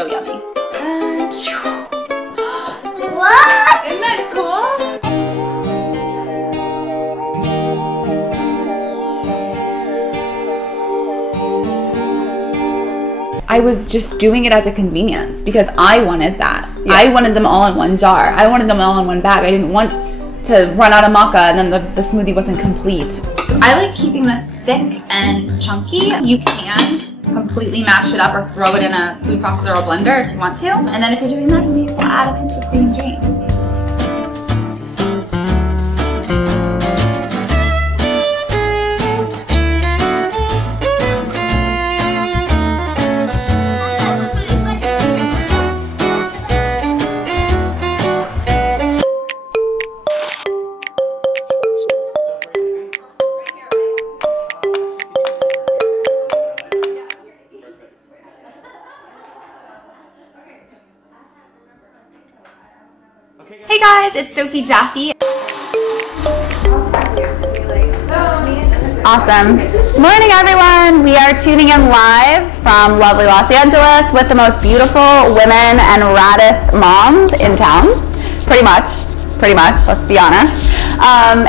so yummy. What? Isn't that cool? I was just doing it as a convenience because I wanted that. Yeah. I wanted them all in one jar. I wanted them all in one bag. I didn't want to run out of maca and then the smoothie wasn't complete. So I like keeping this thick and chunky. You can completely mash it up or throw it in a food processor or blender if you want to. And then if you're doing that, you may as well add a pinch of green drink. Hey guys, it's Sophie Jaffe. Awesome. Morning everyone. We are tuning in live from lovely Los Angeles with the most beautiful women and raddest moms in town. Pretty much, let's be honest.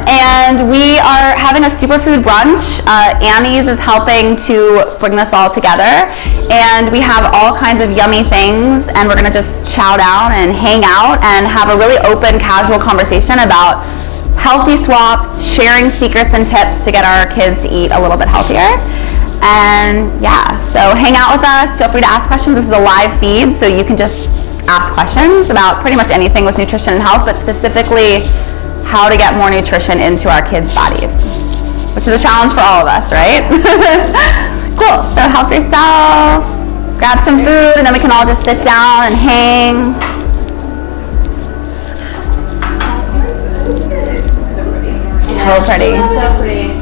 And we are having a superfood brunch. Annie's is helping to bring this all together. And we have all kinds of yummy things, and we're gonna just chow down and hang out and have a really open, casual conversation about healthy swaps, sharing secrets and tips to get our kids to eat a little bit healthier. And yeah, so hang out with us. Feel free to ask questions. This is a live feed, so you can just ask questions about pretty much anything with nutrition and health, but specifically how to get more nutrition into our kids' bodies, which is a challenge for all of us, right? Cool, so help yourself, grab some food, and then we can all just sit down and hang. So pretty. So pretty.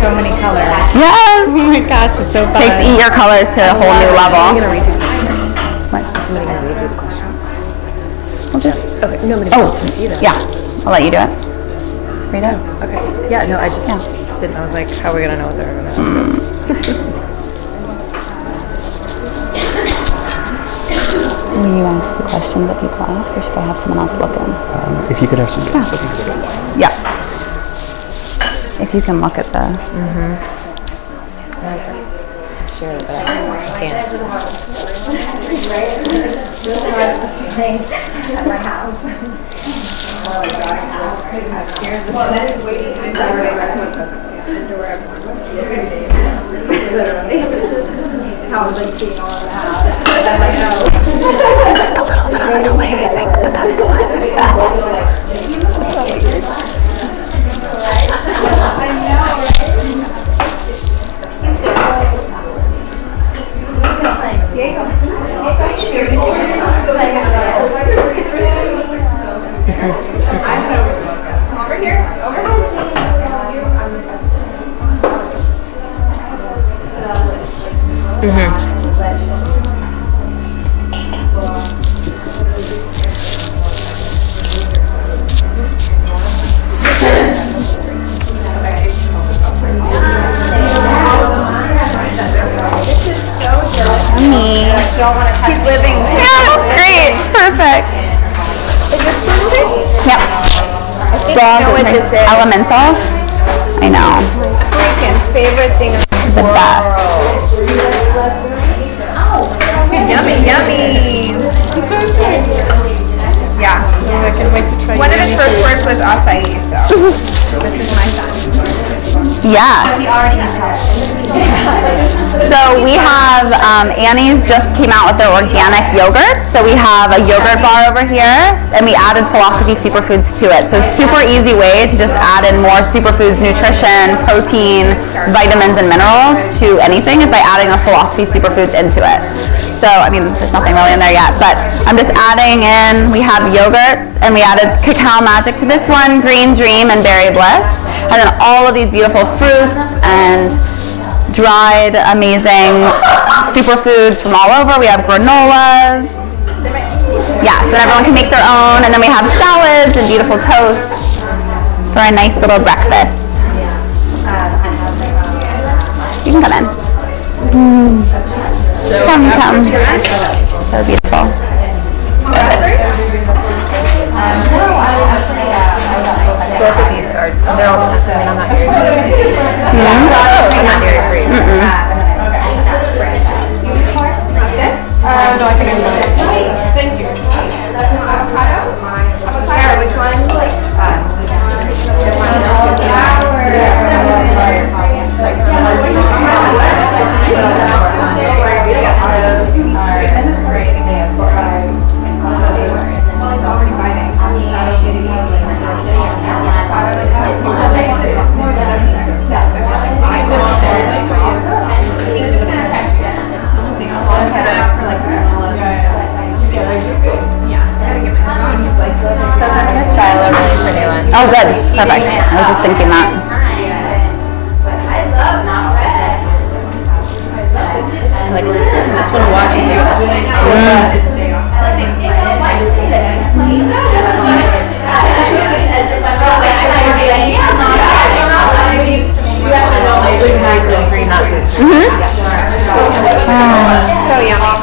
So many colors. Yes! Oh my gosh, it's so fun. Takes Eat Your Colors to a whole new level. I'm going to read you the questions. What? Is somebody going to read you the questions? We'll just... Okay, nobody wants to see them. Yeah, I'll let you do it. Read it. Okay. Yeah, no, I just didn't. I was like, how are we going to know what they're going to ask us? Will you ask the questions that people ask, or should I have someone else look in? If you could have some guests, Yeah. If you can look at the... Sure, but I can't. At my house. Well, that is waiting. I how I was like seeing all of the house. I'm like, no. It's just a little bit on a delay, I think, but that's the one. Over here. He's living. Yeah, great, perfect. Is this smoothie? Yep. I think I know what this is. Elemental. I know. My freaking favorite thing in The best. Yummy, yummy. Yeah. I can't wait to try. One of his first words was acai, so this is my son. Yeah. He already has So we have, Annie's just came out with their organic yogurt. So we have a yogurt bar over here, and we added Philosophie superfoods to it. So super easy way to just add in more superfoods, nutrition, protein, vitamins, and minerals to anything is by adding the Philosophie superfoods into it. So, I mean, there's nothing really in there yet, but I'm just adding in, we have yogurts, and we added Cacao Magic to this one, Green Dream, and Berry Bliss. And then all of these beautiful fruits and dried, amazing superfoods from all over. We have granolas. Yeah, so everyone can make their own. And then we have salads and beautiful toasts for a nice little breakfast. You can come in. Come, come. So beautiful. Both of these are, they're all, I'm not dairy free. I'm not dairy free. No, I think I'm done. Thank you. Avocado? Avocado, which one? Oh, good. Perfect. I was just thinking that. Like, just want to watch you do it. So yummy.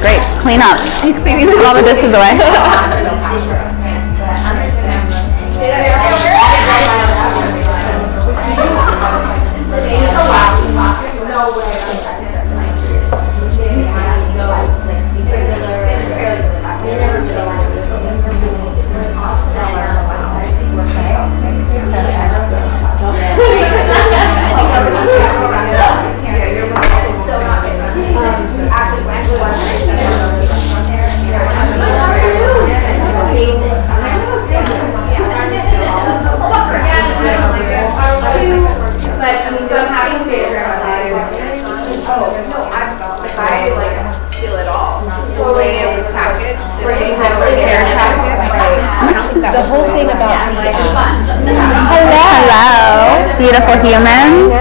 Great. Clean up. He's cleaning all the dishes away. The whole thing about Hello, beautiful humans.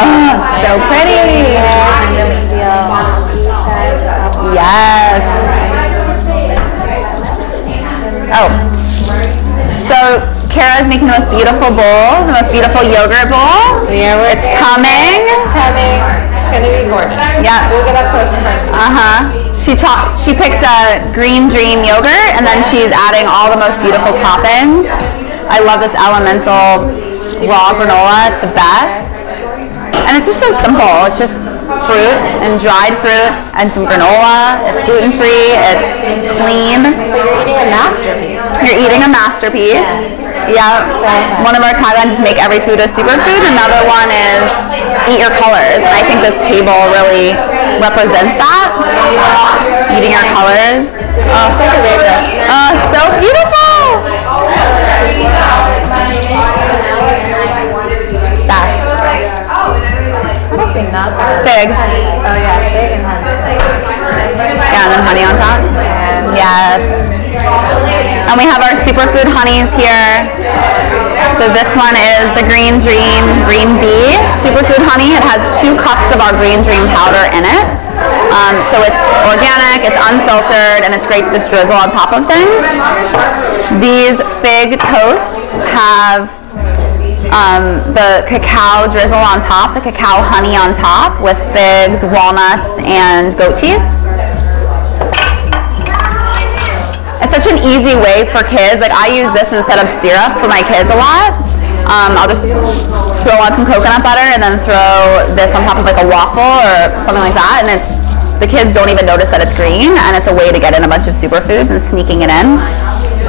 Oh, so pretty. Yes. Oh. So Kara's making the most beautiful bowl, the most beautiful yogurt bowl. Yeah, it's coming. It's coming. It's gonna be gorgeous. Yeah. We'll get up close first. She picked a green dream yogurt, and then she's adding all the most beautiful toppings. I love this elemental raw granola. It's the best. And it's just so simple. It's just fruit and dried fruit and some granola. It's gluten-free. It's clean. But you're eating a masterpiece. You're eating a masterpiece. Yeah. One of our taglines is make every food a superfood. Another one is eat your colors. And I think this table really represents that. Eating our colors. Oh, so beautiful. Not Fig. Oh yeah, fig and honey. Yeah, and then honey on top. Yes. And we have our superfood honeys here. So this one is the Green Dream Green Bee superfood honey. It has 2 cups of our Green Dream powder in it. So it's organic, it's unfiltered, and it's great to just drizzle on top of things. These fig toasts have the cacao drizzle on top, the cacao honey on top with figs, walnuts, and goat cheese. It's such an easy way for kids. Like, I use this instead of syrup for my kids a lot. I'll just throw on some coconut butter and then throw this on top of like a waffle or something like that, and the kids don't even notice that it's green, and it's a way to get in a bunch of superfoods and sneaking it in.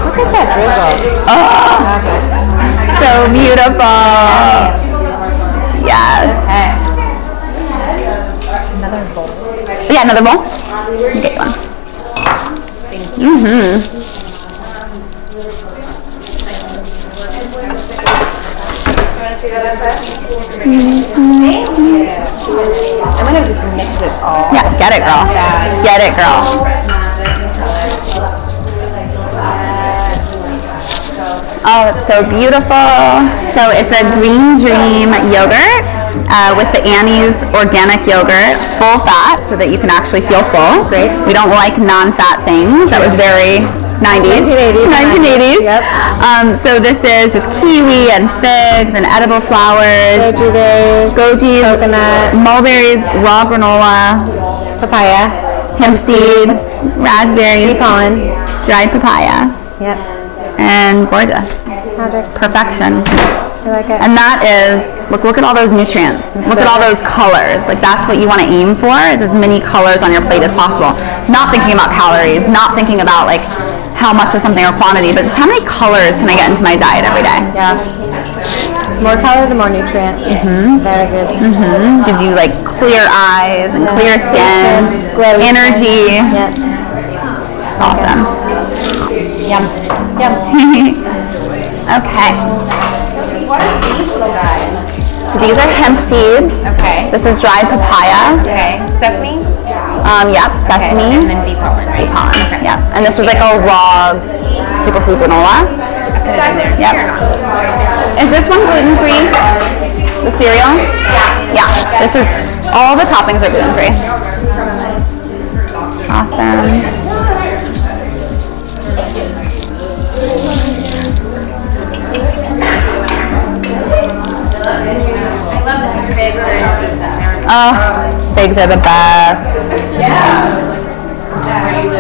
Look at that drizzle. Oh, so beautiful. Yes. Okay. Another bowl. Yeah, another bowl. Get one. Mm-hmm. gonna just mix it all. Yeah, get it, girl. Get it, girl. Oh, it's so beautiful. So it's a Green Dream yogurt with the Annie's organic yogurt, full fat, so that you can actually feel full. Great. We don't like non-fat things. That was very 90s. 1980s. Yep. So this is just kiwi and figs and edible flowers. Goji, coconut, mulberries, raw granola, papaya, hemp seeds, raspberries, pollen, dried papaya. Yep. And gorgeous. Magic. Perfection. I like it. And that is, look at all those nutrients. Look at all those colors. Like that's what you want to aim for, is as many colors on your plate as possible. Not thinking about calories, not thinking about like how much of something or quantity, but just how many colors can I get into my diet every day? Yeah. More color, the more nutrient. Very good. Gives you like clear eyes and clear skin, energy. Yep. It's awesome. Yum. Yum. Okay. What are these little guys? So these are hemp seeds. Okay. This is dried papaya. Okay. Sesame? Yep, sesame. Okay. And then bee pollen, right? Bee pollen. Okay. Yep. And this is like a raw superfood granola. Put it in there. Yep. Is this one gluten-free? The cereal? Yeah. This is, all the toppings are gluten-free. Awesome. I love that figs are in season. Oh, figs are the best.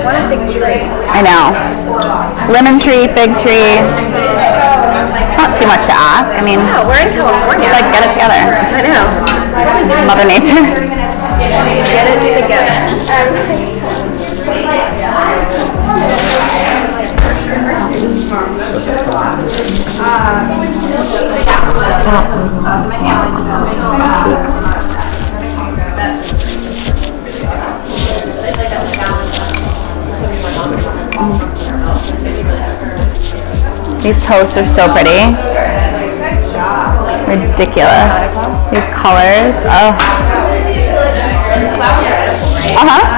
What a fig tree. I know. Lemon tree, fig tree. It's not too much to ask. I mean, No, we're in California. it's like get it together. I know. Mother Nature. Get it together. These toasts are so pretty. Ridiculous. These colors. Oh. Uh-huh.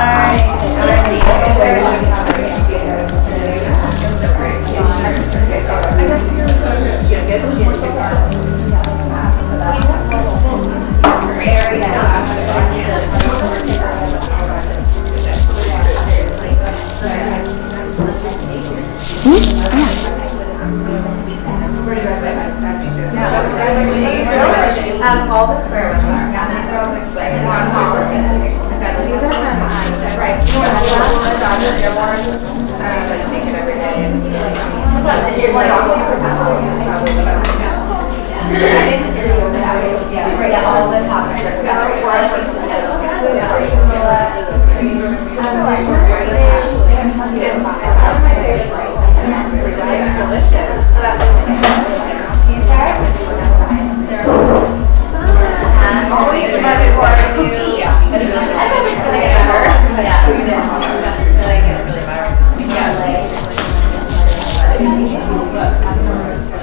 All the square ones are. These are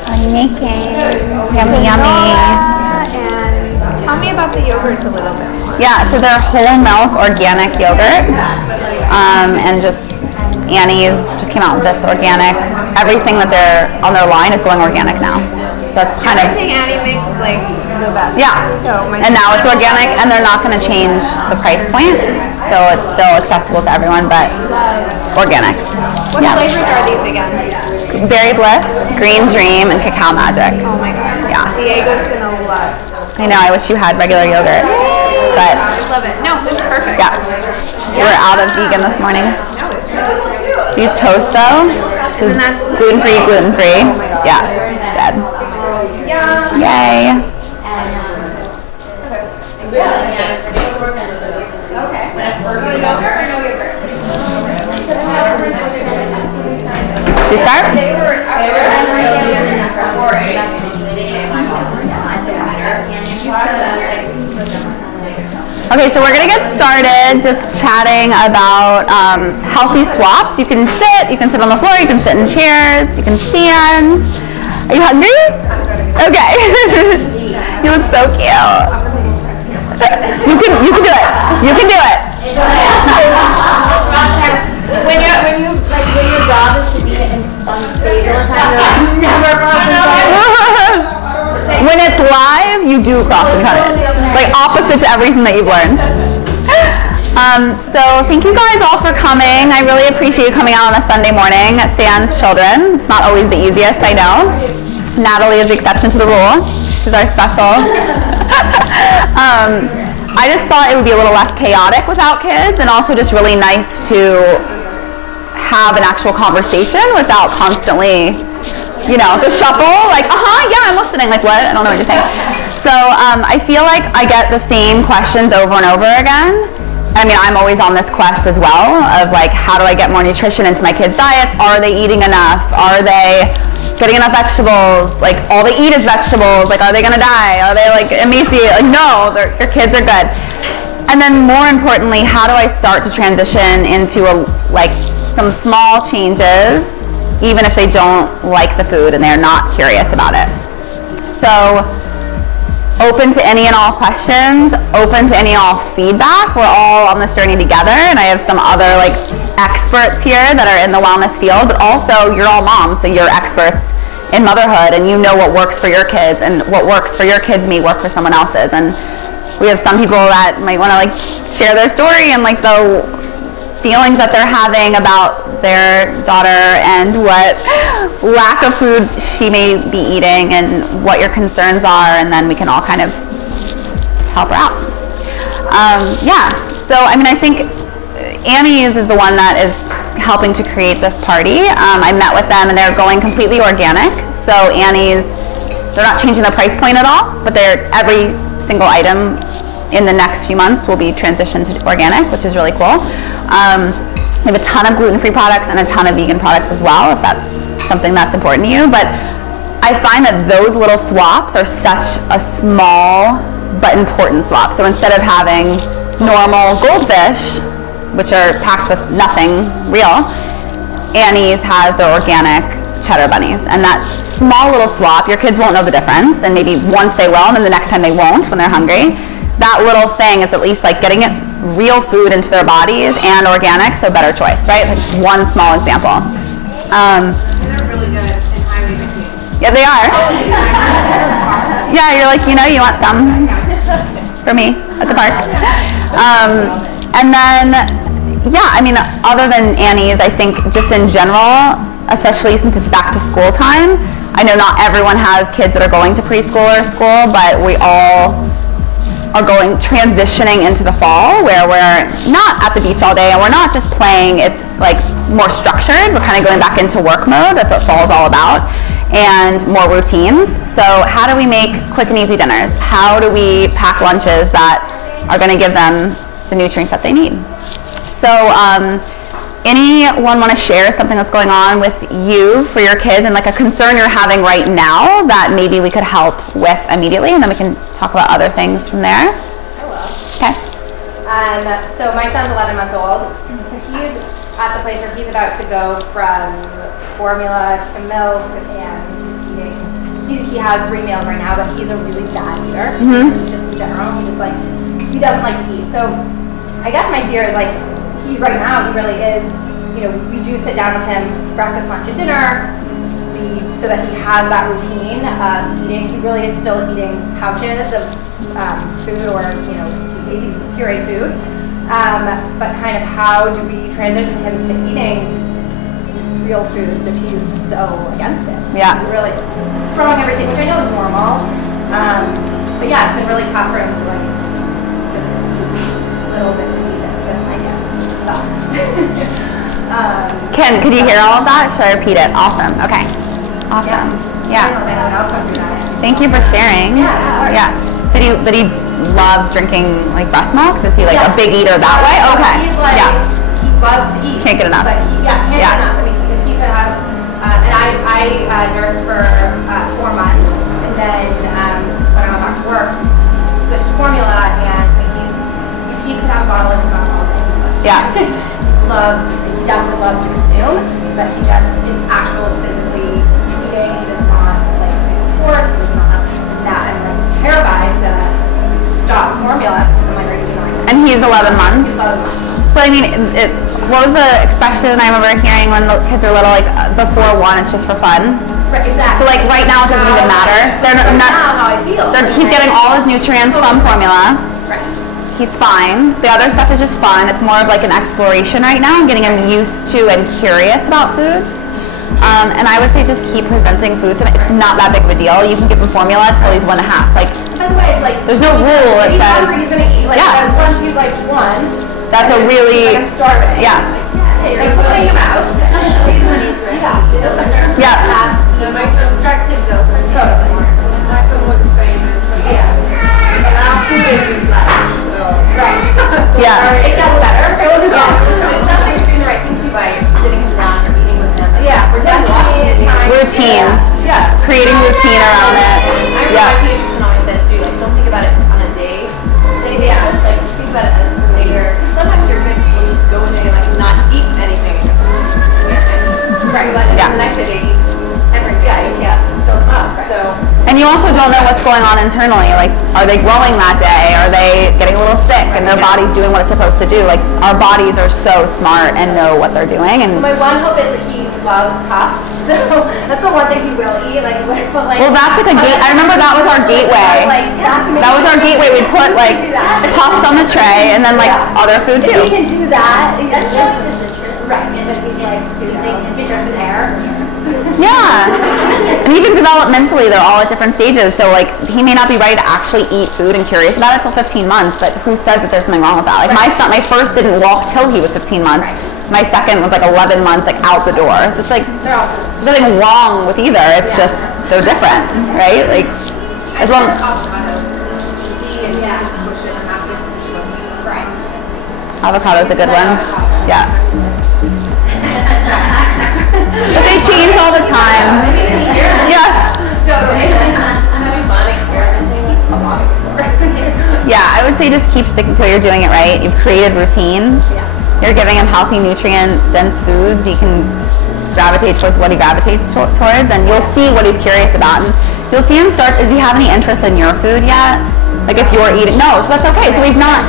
I'm making yummy, yummy. And tell me about the yogurts a little bit more. Yeah, so they're whole milk organic yogurt, and just Annie's just came out with this organic. Everything that they're on their line is going organic now. So that's kind of, Everything Annie makes is like the best. yeah. So And now it's organic, and they're not going to change the price point, so it's still accessible to everyone, but organic. What flavors are these again? Berry Bliss, Green Dream, and Cacao Magic. Oh my god. Yeah. Diego's gonna love. I know, I wish you had regular yogurt, but I love it. No, this is perfect. yeah, we're out of vegan this morning. No, it's so These toasts though, so And that's gluten-free, gluten-free. Yeah, dead. Yum. Yay. You start? Okay, so we're gonna get started just chatting about healthy swaps. You can sit on the floor, you can sit in chairs, you can stand. Are you hungry? Okay. You look so cute. You can do it. You can do it. When your job is to be on stage all the time, you're never When it's live, you do cross and cut it. Like opposite to everything that you've learned. So thank you guys all for coming. I really appreciate you coming out on a Sunday morning at Sans Children. It's not always the easiest, I know. Natalie is the exception to the rule. She's our special. I just thought it would be a little less chaotic without kids, and also just really nice to have an actual conversation without constantly, you know, the shuffle, like, yeah, I'm listening, like, what? I don't know what you're saying. So I feel like I get the same questions over and over again. I mean, I'm always on this quest as well of, like, how do I get more nutrition into my kids' diets? Are they eating enough? Are they getting enough vegetables? Like, all they eat is vegetables. Like, are they gonna die? Are they, like, emaciated? Like, no, your kids are good. And then more importantly, how do I start to transition into some small changes, even if they don't like the food and they're not curious about it? So, open to any and all questions, open to any and all feedback. We're all on this journey together, and I have some other like experts here that are in the wellness field, but also you're all moms, so you're experts in motherhood, and you know what works for your kids, and what works for your kids may work for someone else's. And we have some people that might want to like share their story and like the feelings that they're having about their daughter and what lack of food she may be eating and what your concerns are, and then we can all kind of help her out. Yeah, so I mean, I think Annie's is the one that is helping to create this party. I met with them and they're going completely organic. So Annie's, they're not changing the price point at all, but every single item in the next few months will be transitioned to organic, which is really cool. We have a ton of gluten-free products and a ton of vegan products as well, if that's something that's important to you. But I find that those little swaps are such a small but important swap. So instead of having normal goldfish, which are packed with nothing real, Annie's has their organic cheddar bunnies. And that small little swap, your kids won't know the difference, and maybe once they will, and then the next time they won't when they're hungry. That little thing is at least like getting it real food into their bodies and organic, so better choice, right? Like one small example. And they're really good in highway between. Yeah, they are. Yeah, you're like, you know, you want some for me at the park. And then, yeah, I mean, other than Annie's, I think just in general, especially since it's back to school time, I know not everyone has kids that are going to preschool or school, but we all are transitioning into the fall where we're not at the beach all day and we're not just playing. It's like more structured. We're kind of going back into work mode. That's what fall is all about, and more routines. So how do we make quick and easy dinners? How do we pack lunches that are going to give them the nutrients that they need? So anyone want to share something that's going on with you for your kids and like a concern you're having right now that maybe we could help with immediately, and then we can talk about other things from there? I will. Okay. So my son's 11 months old, so he's at the place where he's about to go from formula to milk and eating. He has 3 meals right now, but he's a really bad eater. Just in general, he doesn't like to eat. So I guess my fear is like, right now, he really is, you know, we do sit down with him breakfast, lunch, and dinner, so that he has that routine of eating. He really is still eating pouches of food or, you know, maybe pureed food. But kind of how do we transition him to eating real foods if he's so against it? Yeah. He's really throwing everything, which I know is normal. But yeah, it's been really tough for him to like just eat little bits and pieces. Ken, could you hear all of that? Should I repeat it? Awesome. Okay. Awesome. Yeah. Thank you for sharing. Yeah. Did he love drinking like breast milk? Was he like a big eater that way? Okay. He's like, he loves to eat. Can't get enough. But can't get enough. I mean, if he could have, and I nursed for 4 months, and then when I went back to work, switched to formula, and he could have a bottle of his mouth all day. Yeah. He definitely loves to consume, but he just, in actual physically eating, he does not like to make a fork, he does not that. I'm like terrified to stop formula, because I'm like, are you going to And he's 11 months? So I mean, what was the expression I remember hearing when the kids are little, like before 1 it's just for fun? Right, exactly. So like right now it doesn't even matter. How I feel. He's getting all his nutrients from formula. Right. He's fine. The other stuff is just fun. It's more of like an exploration right now, getting him used to and curious about foods. And I would say just keep presenting foods. It's not that big of a deal. You can give him formula until he's 1.5. Like, by the way, it's like there's no rule that says he's gonna eat. Like, once he's like 1. That's a really, I'm starving. yeah. Hey, you're putting him out. When he's ready. Yeah. No, my son Start to go for totally. My son was the same. Yeah. Now 2 days is left. So. Right. Yeah. It gets better. Yeah. It sounds like you're doing the right thing too by sitting him down or eating with him. Yeah. We're done watching. Routine. Yeah. Creating routine around it. I remember my pediatrician always said too, like, don't think about it on a day basis. Like, think about it as for later. Sometimes you're going to just go in there and like not eat anything. Right. But Yeah. the next day they eat every fill them up. So. And you also don't know what's going on internally. Like, are they growing that day? Are they getting a little sick and their body's doing what it's supposed to do? Like, our bodies are so smart and know what they're doing. And my one hope is that he loves puffs. So that's the one thing he will eat. Like, well, that's like a gate. I remember that was our gateway. That was our gateway. We'd put like puffs on the tray and then like other food too. If he can do that, that's showing his interest. Right. And if he's like using his interest in air. Yeah. And even developmentally, they're all at different stages. So like, he may not be ready to actually eat food and curious about it till 15 months, but who says that there's something wrong with that? Like my son, my first didn't walk till he was 15 months. My second was like 11 months, like out the door. So it's like, there's nothing wrong with either. It's just, they're different, right? Like, as long as avocado. It's just easy and you can squish it and not get pushed up. Right. avocado's a good one. Yeah. But they change all the time. Yeah. Yeah, I would say just keep sticking to it. You're doing it right. You've created routine. You're giving him healthy, nutrient-dense foods. You can gravitate towards what he gravitates towards, and you'll see what he's curious about. And you'll see him start, does he have any interest in your food yet? Like if you're eating, no, so that's okay. So he's not,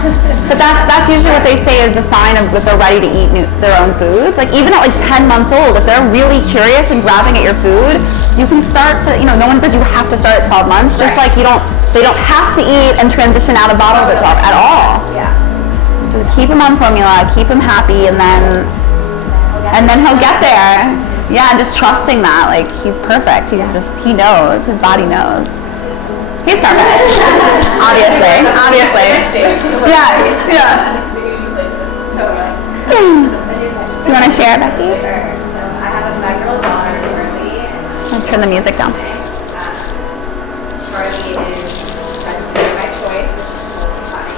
but that's usually what they say is the sign of that they're ready to eat their own foods. Like even at like 10 months old, if they're really curious and grabbing at your food, you can start to, no one says you have to start at 12 months, just like they don't have to eat and transition out of bottles at 12 at all. Yeah. Just keep him on formula, keep him happy, and then he'll get there. Yeah, and just trusting that, like he's perfect. He knows, his body knows. He's perfect. Obviously. Yeah. Do you want to share, Becky? Sure. So I have a 5-year-old daughter currently. I'll turn the music down. Charlie is vegetarian by choice, which is totally fine.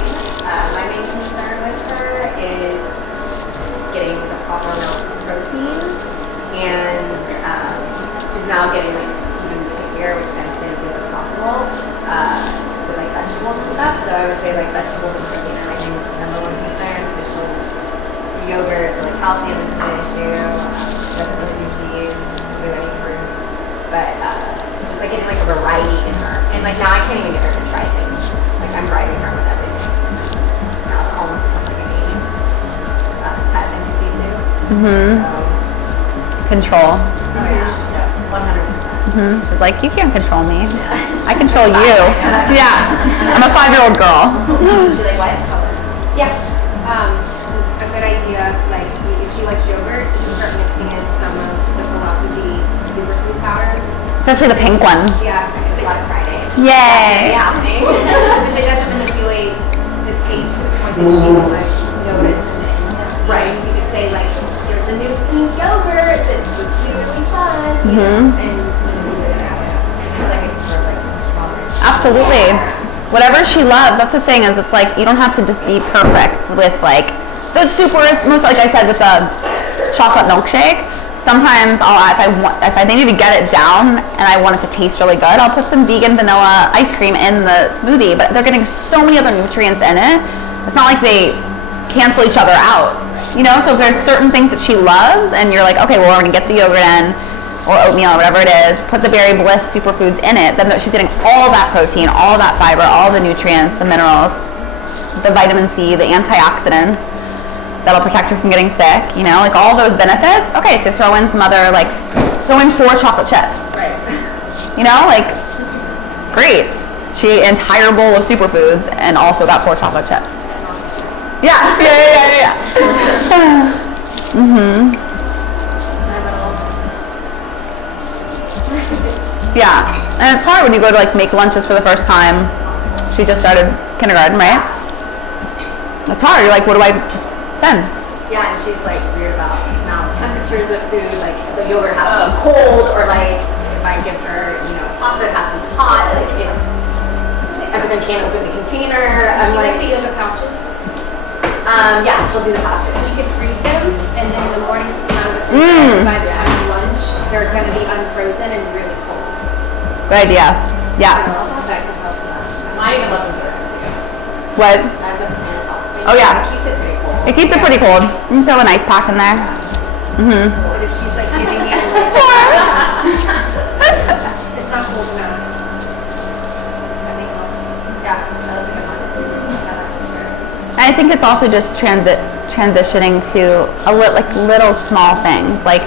My main concern with her is getting the proper amount of protein, and she's now getting like even pickier, which I didn't feel was possible, with like vegetables and stuff. So I would say like vegetables and protein are my number one concern because she'll do yogurt, so like calcium is an issue. She doesn't really do cheese, do any fruit, but just like getting like a variety in her. And like now I can't even get her to try things. Like I'm bribing her with everything. Now it's almost become like a game. Pet entity too. So, Control. oh yeah, 100%. She's like, you can't control me. I control you. Yeah. I'm a 5-year-old girl. Does she like what? Colors? Yeah. It's a good idea. Like if she likes yogurt, you can start mixing in some of the Philosophie superfood powders. Especially the pink one. Yeah, because A lot of Friday. Yay. Happening. if it doesn't manipulate the taste to the point that she will like notice and Right. you can just say like, here's a new pink yogurt that's supposed to be really fun. You Mm-hmm. know, and Like for like some strawberries. Absolutely. Whatever she loves, that's the thing, is it's like you don't have to just be perfect with like the most, like I said with the chocolate milkshake. Sometimes if I need to get it down and I want it to taste really good, I'll put some vegan vanilla ice cream in the smoothie, but they're getting so many other nutrients in it. It's not like they cancel each other out, so if there's certain things that she loves and you're like, okay, well, we're gonna get the yogurt in or oatmeal or whatever it is, put the Berry Bliss superfoods in it, then she's getting all that protein, all that fiber, all the nutrients, the minerals. the vitamin C, the antioxidants that'll protect you from getting sick, you know, like all those benefits. Okay, so throw in some other, like, throw in 4 chocolate chips. Right. You know, like, great. She ate an entire bowl of superfoods and also got 4 chocolate chips. Yeah. Mhm. Yeah, and it's hard when you go to like make lunches for the first time. She just started kindergarten, right? It's hard. You're like, what do I send? Yeah, and she's like weird about now temperatures of food. Like the yogurt has to be cold, or like if I give her, you know, pasta, it has to be hot. Like it's everything can't open the container. She like the yoga pouches. Yeah, she'll do the pouches. You could freeze them, and then in the morning to come out of the freezer. By the time you lunch, they're going to be unfrozen and really cold. Good idea. Yeah. That could help that. Mine even left the ago. What? I have the Pina Colada. Oh yeah. It keeps it pretty cold. It keeps it pretty cold. You can throw an ice pack in there. Mhm. What if she's like giving me it's not cold enough. Yeah, that's a good one. And I think it's also just transitioning to like little small things. Like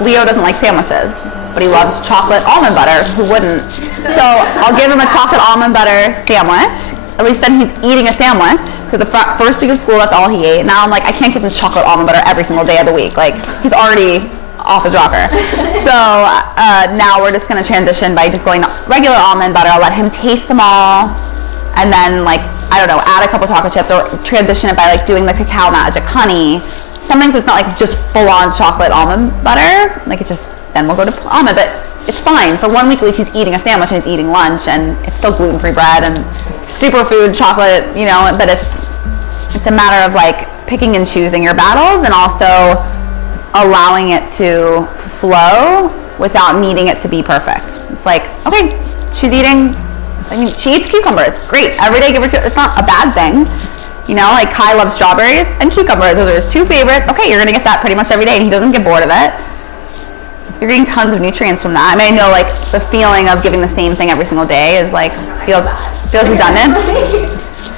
Leo doesn't like sandwiches, but he loves chocolate almond butter. Who wouldn't? So I'll give him a chocolate almond butter sandwich. At least then he's eating a sandwich. So the first week of school, that's all he ate. Now I'm like, I can't give him chocolate almond butter every single day of the week. Like, he's already off his rocker. So now we're just going to transition by just going to regular almond butter. I'll let him taste them all. And then, like, I don't know, add a couple chocolate chips, or transition it by like doing the cacao magic honey. Something so it's not like just full-on chocolate almond butter. Like, it's just, then we'll go to almond. But it's fine. For 1 week at least he's eating a sandwich and he's eating lunch, and it's still gluten-free bread and superfood chocolate, you know, but it's a matter of like picking and choosing your battles, and also allowing it to flow without needing it to be perfect. It's like, okay, she's eating, I mean, she eats cucumbers. Great. Every day give her cucumbers. It's not a bad thing. You know, like Kai loves strawberries and cucumbers. Those are his 2 favorites. Okay, you're going to get that pretty much every day, and he doesn't get bored of it. You're getting tons of nutrients from that. I mean, I know like the feeling of giving the same thing every single day is like, feels redundant.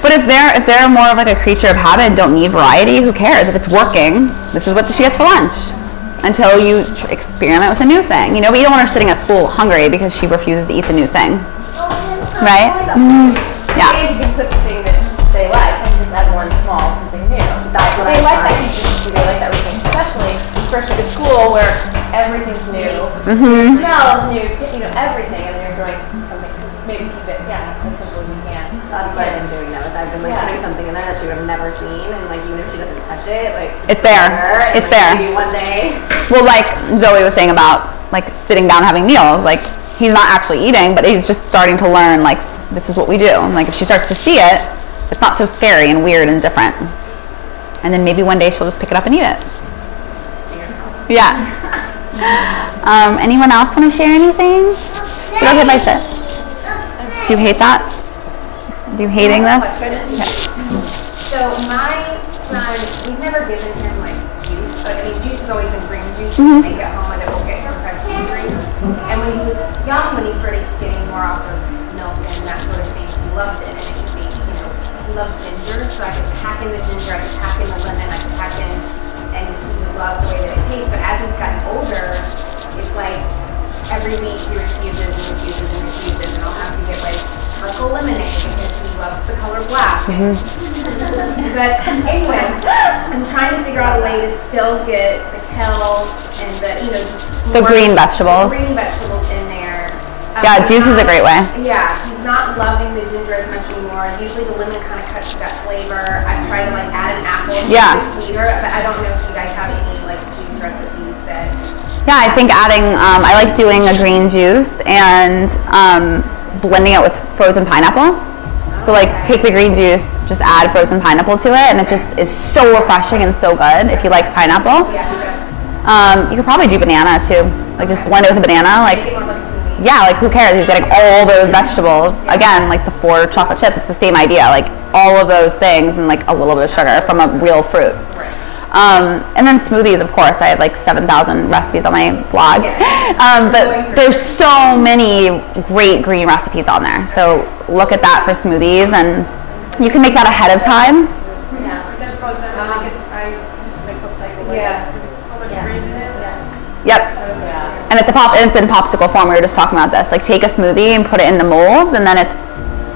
But if they're more of like a creature of habit and don't need variety, who cares? If it's working, this is what she gets for lunch. Until you experiment with a new thing. You know, but you don't want her sitting at school hungry because she refuses to eat the new thing. Right? Yeah. You can put the thing that they like and just add more small, something new. That's what they like that consistency. They like everything, especially first week of school where everything's new. Mm-hmm. Smells new, you know, everything, and they're doing something. Maybe keep it, as simple as you can. That's what I've been doing though. Is I've been like putting something in there that she would have never seen, and like even if she doesn't touch it, like it's there. It's there. Maybe one day. Well, like Zoe was saying about like sitting down having meals, like he's not actually eating, but he's just starting to learn like this is what we do. And like if she starts to see it, it's not so scary and weird and different. And then maybe one day she'll just pick it up and eat it. Yeah. Anyone else want to share anything? Is it okay if I sit? Do you hate that? Do you hating this? Okay. So my son, we've never given him like juice. Like, I mean, juice has always been green juice. Mm-hmm. Make at home, and then we'll get him fresh juice green. And when he was young, when he started getting more off of milk and that sort of thing, he loved it. And it could be, you know, he loves ginger, so I could pack in the ginger, I could pack in the lemon, I could pack in, and he would love the way that it tastes. But as he's gotten older, it's like every week he refuses and refuses and refuses, and I'll have to get like purple lemonade because he loves the color black. Mm-hmm. But anyway, I'm trying to figure out a way to still get the kale and the, you know, just The green vegetables. Green vegetables in there. Yeah, juice is a great way. Yeah, he's not loving the ginger as much anymore. Usually the lemon kind of cuts through that flavor. I've tried to like add an apple to Yeah. the sweeter, but I don't know if you guys have any like juice recipes that. Yeah, I think adding, I like doing a green juice and blending it with frozen pineapple. So like take the green juice, just add frozen pineapple to it, and it just is so refreshing and so good if he likes pineapple. Yeah, he does. You could probably do banana too. Like just blend it with a banana. Make Like it more like a smoothie. yeah, like who cares? He's getting all those vegetables. Again, like the 4 chocolate chips, it's the same idea. Like all of those things and like a little bit of sugar from a real fruit. Right. And then smoothies, of course. I have like 7,000 recipes on my blog. But there's so many great green recipes on there. So look at that for smoothies. And You can make that ahead of time. Yeah. Yeah. Yep. And it's it's in popsicle form. We were just talking about this. Like take a smoothie and put it in the molds, and then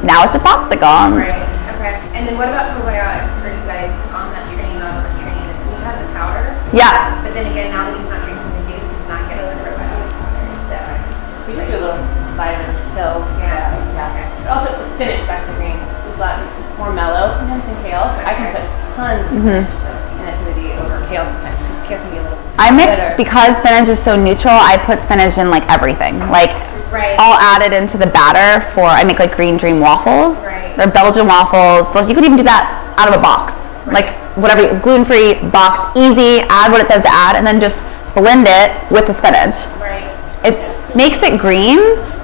now it's a popsicle. Right. Okay. And then what about probiotics? Are you guys on that train, not on the train? We have the powder. Yeah. But then again, now that he's not drinking the juice, he's not getting the probiotics either. So We just do a little vitamin pill. Yeah. Okay. But also spinach, especially green, is a lot more mellow sometimes than kale. So I can put tons of spinach in a smoothie over kale sometimes because kale can be a little. I mix because spinach is so neutral. I put spinach in like everything. Like I'll add it into the batter for. I make like green dream waffles. Right. They're Belgian waffles. So you could even do that out of a box. Like whatever, gluten-free box, easy. Add what it says to add, and then just blend it with the spinach. Right. It makes it green,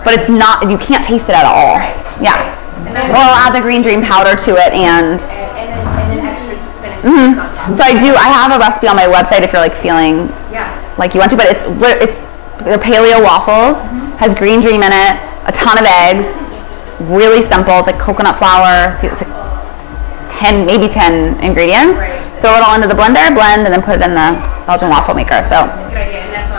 but it's not. You can't taste it at all. Right. Yeah. Right. Or I'll add the green dream powder to it and then extra spinach on top. So I have a recipe on my website if you're like feeling like you want to, but it's the Paleo Waffles, has green dream in it, a ton of eggs, really simple. It's like coconut flour, so it's like 10 ingredients. Right. Throw it all into the blender, blend, and then put it in the Belgian waffle maker. So Good idea, and that's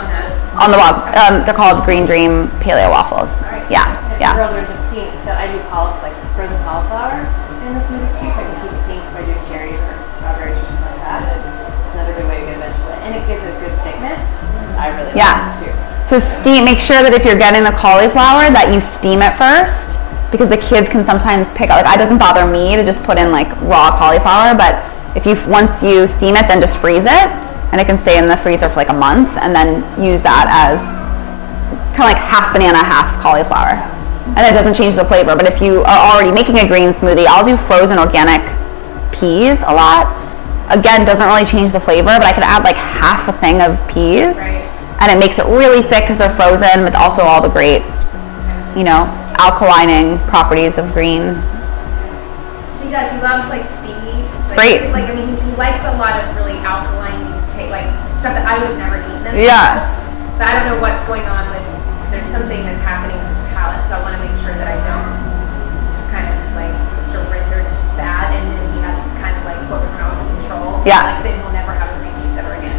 on the blog, they're called Green Dream Paleo Waffles. Right. Yeah. Girls are into pink, so I do like frozen cauliflower in the smoothies too, so I can keep it pink by doing cherries or strawberries or something like that. It's another good way to get a vegetable, and it gives it a good thickness. I really like it too. So make sure that if you're getting the cauliflower that you steam it first, because the kids can sometimes pick up. Like it doesn't bother me to just put in like raw cauliflower, but once you steam it, then just freeze it, and it can stay in the freezer for like a month, and then use that as kind of like half banana, half cauliflower. And it doesn't change the flavor, but if you are already making a green smoothie, I'll do frozen organic peas a lot. Again, doesn't really change the flavor, but I could add like half a thing of peas, and it makes it really thick because they're frozen, with also all the great, alkalining properties of green. He does. He loves like seaweed. Great. He likes a lot of really alkaline, like stuff that I would have never eaten. Yeah. But I don't know what's going on with. There's something that's happening with his palate, so I want to make sure that I don't just kind of like surrender to that, and then he has kind of like what was my own control. Yeah. Like then he'll never have a green juice ever again.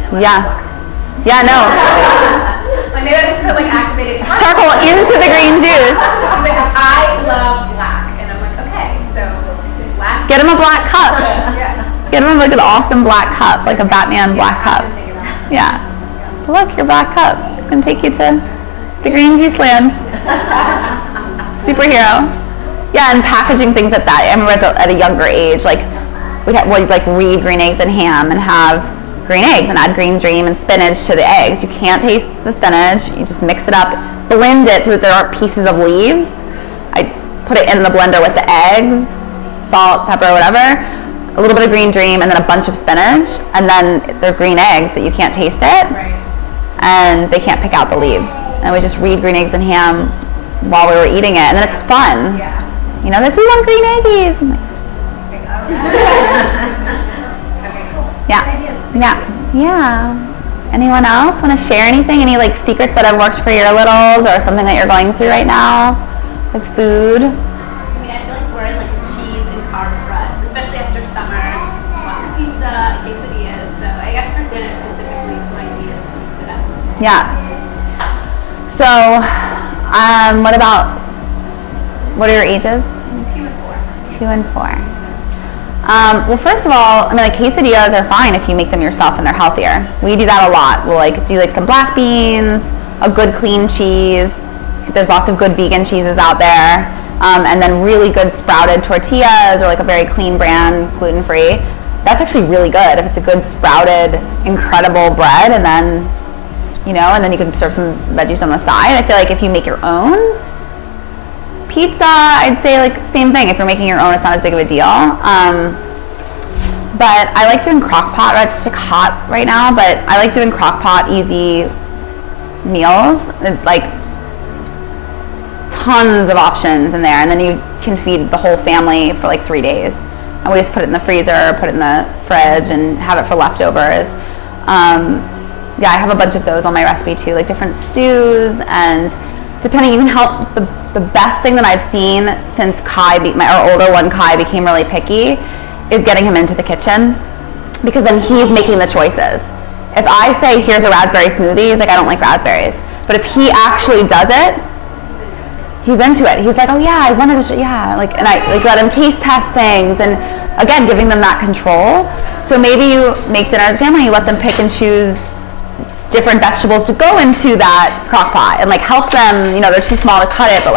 Yeah, no. Like maybe I just put like activated Charcoal into the green juice. He's like, I love black, and I'm like, okay, so black. Get him a black cup. Yeah. Get him like an awesome black cup, like a Batman black cup. Yeah. Look, your black cup. It's gonna take you to the green juice land. Superhero. Yeah, and packaging things like that. I remember at a younger age, like we'd like read green eggs and ham and have green eggs and add green dream and spinach to the eggs. You can't taste the spinach. You just mix it up, blend it so that there aren't pieces of leaves. I put it in the blender with the eggs, salt, pepper, whatever, a little bit of green dream, and then a bunch of spinach, and then they're green eggs that you can't taste it, and they can't pick out the leaves. And we just read green eggs and ham while we were eating it, and then it's fun. Yeah. Like, we want green eggies. I'm like, Okay, cool. Yeah. Anyone else want to share anything? Any like secrets that have worked for your littles, or something that you're going through right now with food? I feel like we're in like a cheese and carb rut, especially after summer. Lots of pizza, quesadillas. So I guess for dinner specifically, some ideas for that. Yeah. So, what are your ages? 2 and 4. 2 and 4. Well, first of all, like quesadillas are fine if you make them yourself and they're healthier. We do that a lot. We'll like do like some black beans, a good clean cheese. There's lots of good vegan cheeses out there. And then really good sprouted tortillas, or like a very clean brand, gluten-free. That's actually really good if it's a good sprouted, incredible bread, and then, and then you can serve some veggies on the side. I feel like if you make your own pizza, I'd say like same thing. If you're making your own, it's not as big of a deal. But I like doing crock pot. It's just like hot right now, but I like doing crock pot easy meals. Like tons of options in there, and then you can feed the whole family for like 3 days. And we just put it in the freezer, put it in the fridge, and have it for leftovers. I have a bunch of those on my recipe too, like different stews, and depending, you can help. The best thing that I've seen since our older one Kai became really picky is getting him into the kitchen, because then he's making the choices. If I say, here's a raspberry smoothie, he's like, I don't like raspberries. But if he actually does it, he's into it. He's like, oh yeah, I wanted to, and I let him taste test things, and again, giving them that control. So maybe you make dinner as a family, you let them pick and choose different vegetables to go into that crock pot, and help them, they're too small to cut it, but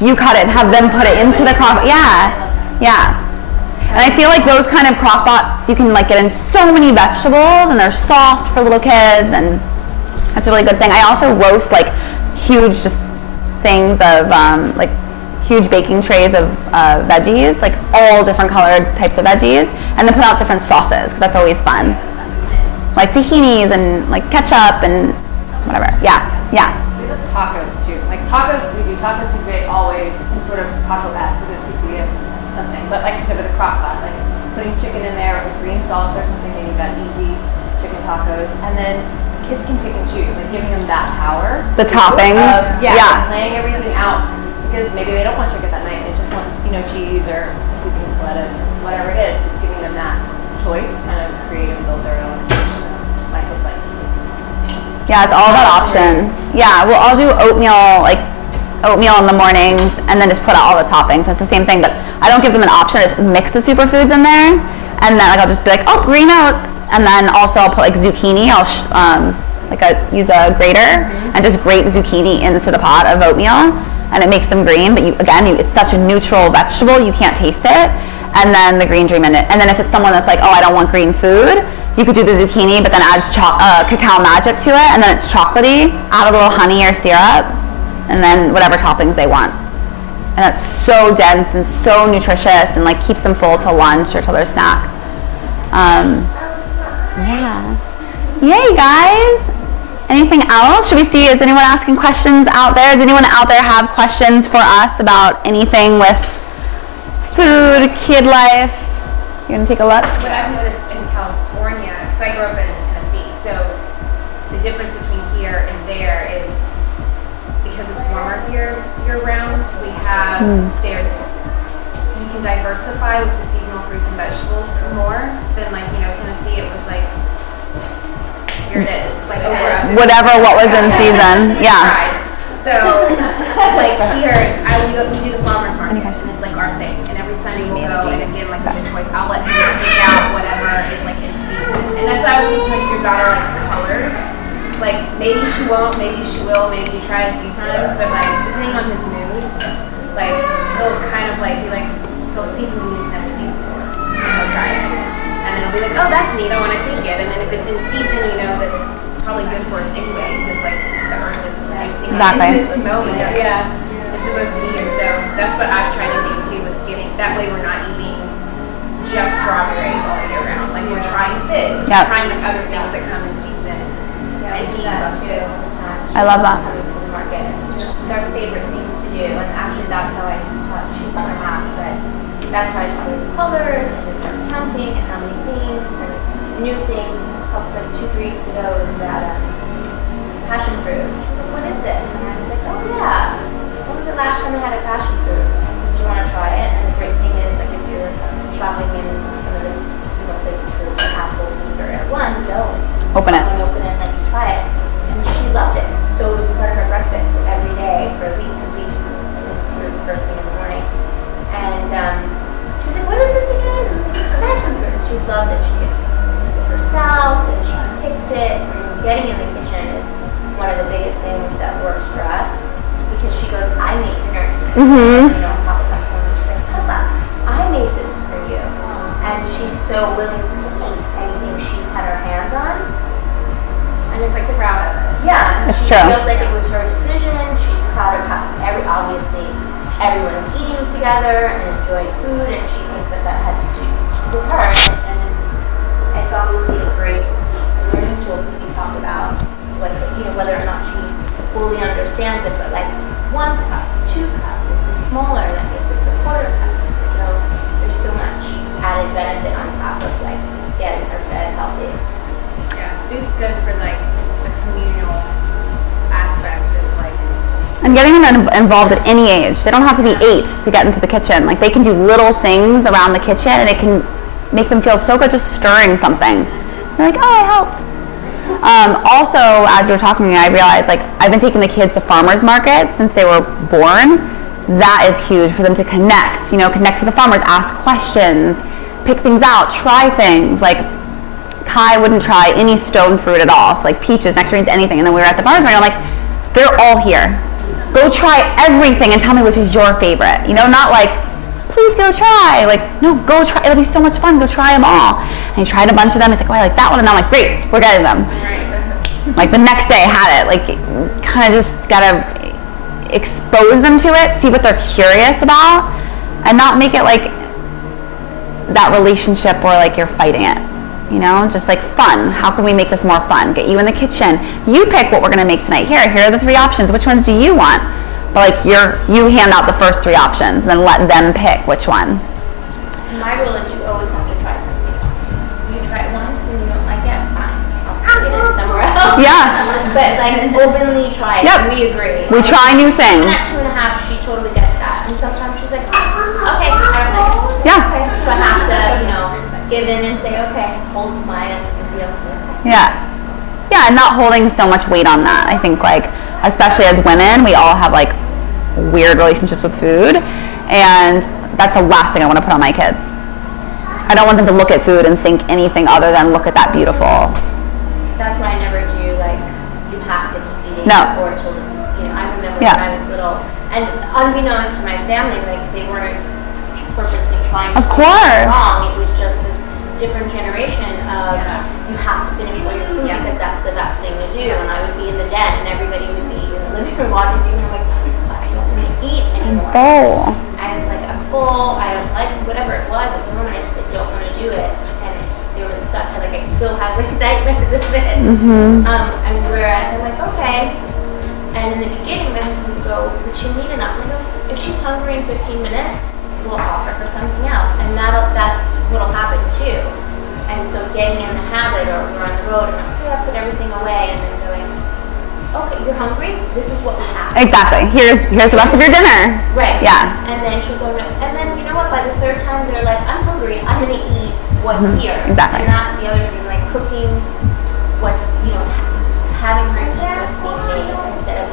you cut it and have them put it into the crock pot. Yeah. And I feel like those kind of crock pots, you can get in so many vegetables, and they're soft for little kids, and that's a really good thing. I also roast huge just things of huge baking trays of veggies, all different colored types of veggies, and then put out different sauces, because that's always fun. Like tahinis and ketchup and whatever. Yeah. We have tacos too. Tacos, we do Taco Tuesday always, some sort of taco-esque, because it's pizza something. But she said with a crock pot, putting chicken in there with a green sauce or something, maybe that easy chicken tacos, and then kids can pick and choose, giving them that power. The topping. Laying everything out, because maybe they don't want chicken that night, they just want cheese or lettuce or whatever it is. It's giving them that choice, kind of create and build their own. Yeah, it's all about options. Yeah, well, I'll do oatmeal in the mornings, and then just put out all the toppings. It's the same thing, but I don't give them an option. I just mix the superfoods in there, and then I'll just be oh, green oats, and then also I'll put zucchini. I'll use a grater and just grate zucchini into the pot of oatmeal, and it makes them green. But it's such a neutral vegetable, you can't taste it. And then the green dream in it. And then if it's someone that's oh, I don't want green food, you could do the zucchini, but then add cacao magic to it, and then it's chocolatey. Add a little honey or syrup, and then whatever toppings they want. And that's so dense and so nutritious, and keeps them full till lunch or till their snack. Yay, guys! Anything else? Should we see? Is anyone asking questions out there? Does anyone out there have questions for us about anything with food, kid life? You gonna take a look? What I've noticed in California, so I grew up in Tennessee, so the difference between here and there is because it's warmer here year-round, we have, you can diversify with the seasonal fruits and vegetables more than Tennessee, it was here it is, whatever what was in season, yeah. Right. So, here, we do the farmer's market, and it's our thing, and every Sunday we'll go and give a good choice. I'll let him pick out whatever is in season. And that's why I was thinking your daughter likes the colors. Maybe she won't, maybe she will, maybe you try it a few times, but depending on his mood, he'll kind of he'll see something he's never seen before, and he'll try it. And then he'll be oh, that's neat, I want to take it. And then if it's in season, that it's probably good for us anyways, if the earth is producing in this moment. Yeah, it's supposed to be here. So that's what I've tried to do too with getting, that way we're not eating just strawberries all year round. We're trying figs, we're trying other things that come in season. And he loves too. I love that. Coming to the market. It's our favorite thing to do, and actually that's how I taught, she's on her half, but that's how I taught her the colors, and to start counting, and how many things, and new things. Like 2-3 weeks ago was that passion fruit. She's like, what is this? And I was like, oh yeah. When was the last time I had a passion fruit? I said, do you want to try it? And the great thing is, if you're shopping in some of the places for apple or one, don't open it. Open it and let you try it. And she loved it. So it was part of her breakfast every day for a week, because we do the first thing in the morning. And she was like, what is this again? Passion fruit. She loved it. She could herself, and she picked it. And getting in the kitchen is one of the biggest things that works for us, because she goes, I made dinner tonight. Papa comes home and she's like, Papa, I made this for you. And she's so willing to eat anything she's had her hands on. And it's proud of it. Yeah, it's she true. Feels like it was her decision. She's proud of how obviously everyone is eating together and enjoying food, and she thinks that had to do with her. And it's obviously a great learning tool, because we talk about whether or not she fully understands it, but 1 cup, 2 cups, this is smaller than if it's a quarter cup. So there's so much added benefit on top of getting her fed healthy. Yeah, food's good for the communal aspect of and and getting them involved at any age. They don't have to be 8 to get into the kitchen. Like, they can do little things around the kitchen, and it can make them feel so good just stirring something. They're like, oh, I helped. Also, as you were talking to me, I realized, like, I've been taking the kids to farmers markets since they were born. That is huge for them to connect, connect to the farmers, ask questions, pick things out, try things. Like, Kai wouldn't try any stone fruit at all, so like peaches, nectarines, anything. And then we were at the farmers market, I'm like, they're all here. Go try everything and tell me which is your favorite. Not like, please go try. Like, no, go try. It'll be so much fun. Go try them all. And he tried a bunch of them. He's like, oh, I like that one. And I'm like, great, we're getting them. Like, the next day I had it. Like, kind of just gotta expose them to it, see what they're curious about, and not make it like that relationship where like you're fighting it. Just like fun. How can we make this more fun? Get you in the kitchen. You pick what we're going to make tonight. Here are the 3 options. Which ones do you want? But like you hand out the first 3 options, and then let them pick which one. My rule is you always have to try something else. You try it once and you don't like it, fine. I'll get it somewhere else. Yeah. But like openly try it. Yep. We agree. We try new things. And at 2.5, she totally gets that. And sometimes she's like, okay, I don't like it. Yeah. Okay. So I have to, give in and say, okay, hold my end of the deal and say, okay. Yeah, and not holding so much weight on that. I think, like, especially as women, we all have like weird relationships with food, and that's the last thing I want to put on my kids. I don't want them to look at food and think anything other than look at that beautiful. That's why I never do like you have to keep eating or children. I remember when I was little, and unbeknownst to my family, like they weren't purposely trying to do wrong. It was just this different generation of you have to finish all your food because that's the best thing to do. And I would be in the den and everybody would be in the living room watching TV, and I'm like, I don't want to eat anymore. I'm like, I'm full. I don't like whatever it was at the moment. I just don't want to do it. And there was such like I still have like nightmares of it. And whereas I'm like, okay. And in the beginning, my husband would go, would she need enough? I go, if she's hungry in 15 minutes, we'll offer her something else. And that's what'll happen too. And so getting in the habit, or we're on the road, and okay, I put everything away, and then going, okay, you're hungry? This is what we have. Exactly. Here's the rest of your dinner. Right. Yeah. And then she'll go, and then you know what? By the 3rd time, they're like, I'm hungry. I'm gonna eat what's here. Exactly. And that's the other thing, like cooking what's having her eat what's being made instead of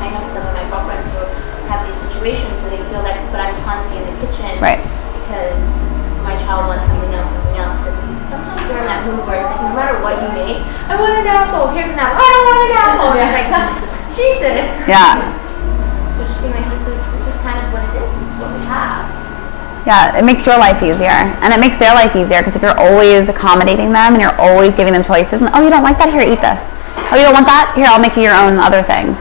I know some of my girlfriends who have these situations where they feel like, but I'm constantly in the kitchen because my child wants something else. But sometimes they're in that mood where it's like, no matter what you make, I want an apple. Here's an apple. I don't want an apple. And it's like, Jesus. Yeah. So just being like, this is kind of what it is. This is what we have. Yeah, it makes your life easier, and it makes their life easier, because if you're always accommodating them and you're always giving them choices, and oh, you don't like that? Here, eat this. Oh, you don't want that? Here, I'll make you your own other thing.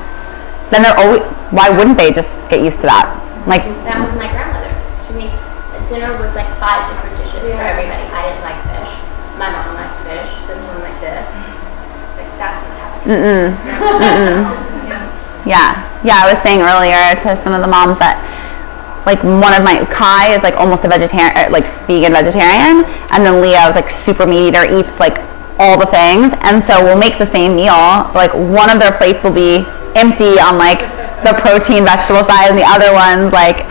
Then they're always, why wouldn't they just get used to that? Like, that was my grandmother. She makes, dinner was like 5 different dishes for everybody. I didn't like fish. My mom liked fish. This one like this. It's like, that's not happening. Yeah, I was saying earlier to some of the moms that, like, one of my, Kai is like almost a vegetarian, like vegan vegetarian, and then Leah was like super meat eater, eats like all the things, and so we'll make the same meal, like one of their plates will be empty on like the protein vegetable side, and the other one's like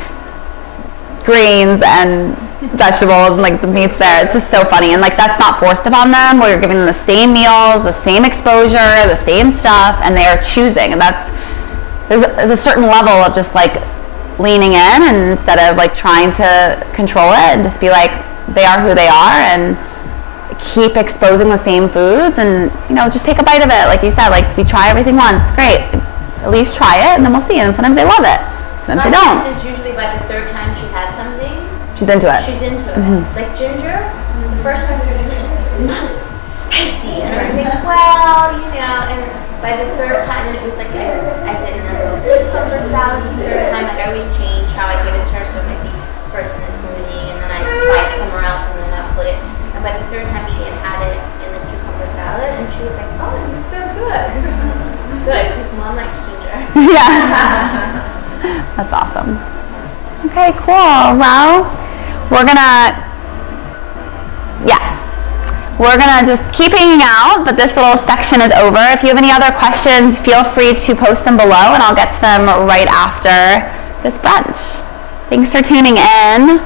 greens and vegetables and like the meat's there. It's just so funny, and like that's not forced upon them, where you're giving them the same meals, the same exposure, the same stuff, and they are choosing, and that's, there's a certain level of just like leaning in, and instead of like trying to control it, and just be like, they are who they are, and keep exposing the same foods, and just take a bite of it. Like you said, like we try everything once, great, at least try it, and then we'll see. And sometimes they love it, sometimes they don't. Is usually by the 3rd time she has something, she's into it. Like ginger, the first time we were just like, spicy, and I was like, well, and by the 3rd time, and it was like I did another cucumber salad. The 3rd time, like I always change how I give it to her, so it might be first in a smoothie, and then I try it somewhere else, and then I put it. And by the 3rd time, she had it in the cucumber salad, and she was like, oh, this is so good. Good, because mom likes ginger. Yeah. That's awesome. Okay, cool. Well, we're we're gonna just keep hanging out, but this little section is over. If you have any other questions, feel free to post them below and I'll get to them right after this brunch. Thanks for tuning in.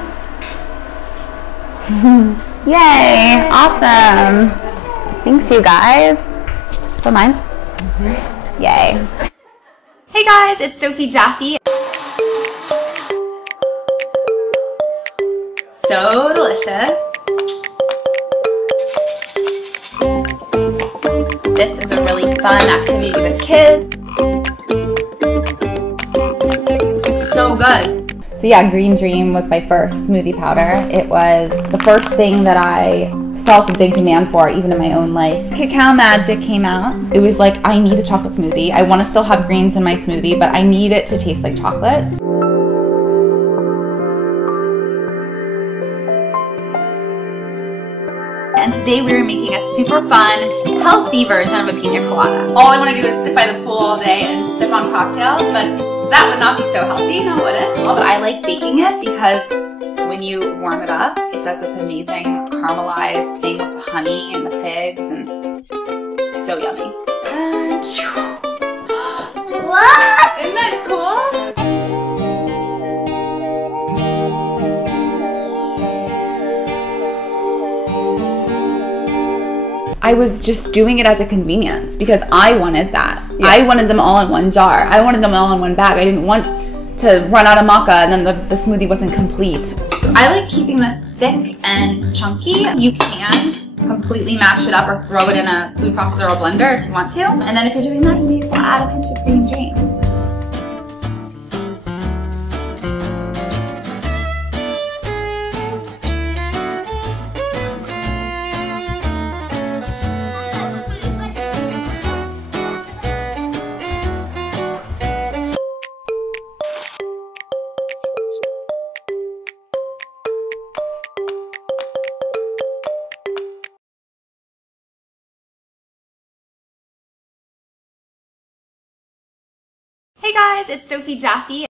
Yay, awesome. Thanks you guys. Still mine? Yay. Hey guys, it's Sophie Jaffe. So delicious. This is a really fun activity with kids. It's so good. So yeah, Green Dream was my first smoothie powder. It was the first thing that I felt a big demand for, even in my own life. Cacao Magic came out. It was like, I need a chocolate smoothie. I want to still have greens in my smoothie, but I need it to taste like chocolate. And today we are making a super fun, healthy version of a Pina Colada. All I want to do is sit by the pool all day and sip on cocktails, but that would not be so healthy, now would it? Although I like baking it because when you warm it up, it does this amazing caramelized thing with the honey and the figs, and so yummy. What? Isn't that cool? I was just doing it as a convenience because I wanted that. Yeah. I wanted them all in one jar. I wanted them all in one bag. I didn't want to run out of maca and then the smoothie wasn't complete. So I like keeping this thick and chunky. You can completely mash it up or throw it in a food processor or blender if you want to. And then if you're doing that, you may as well add a pinch of Green Dream. Hey guys, it's Sophie Jaffe.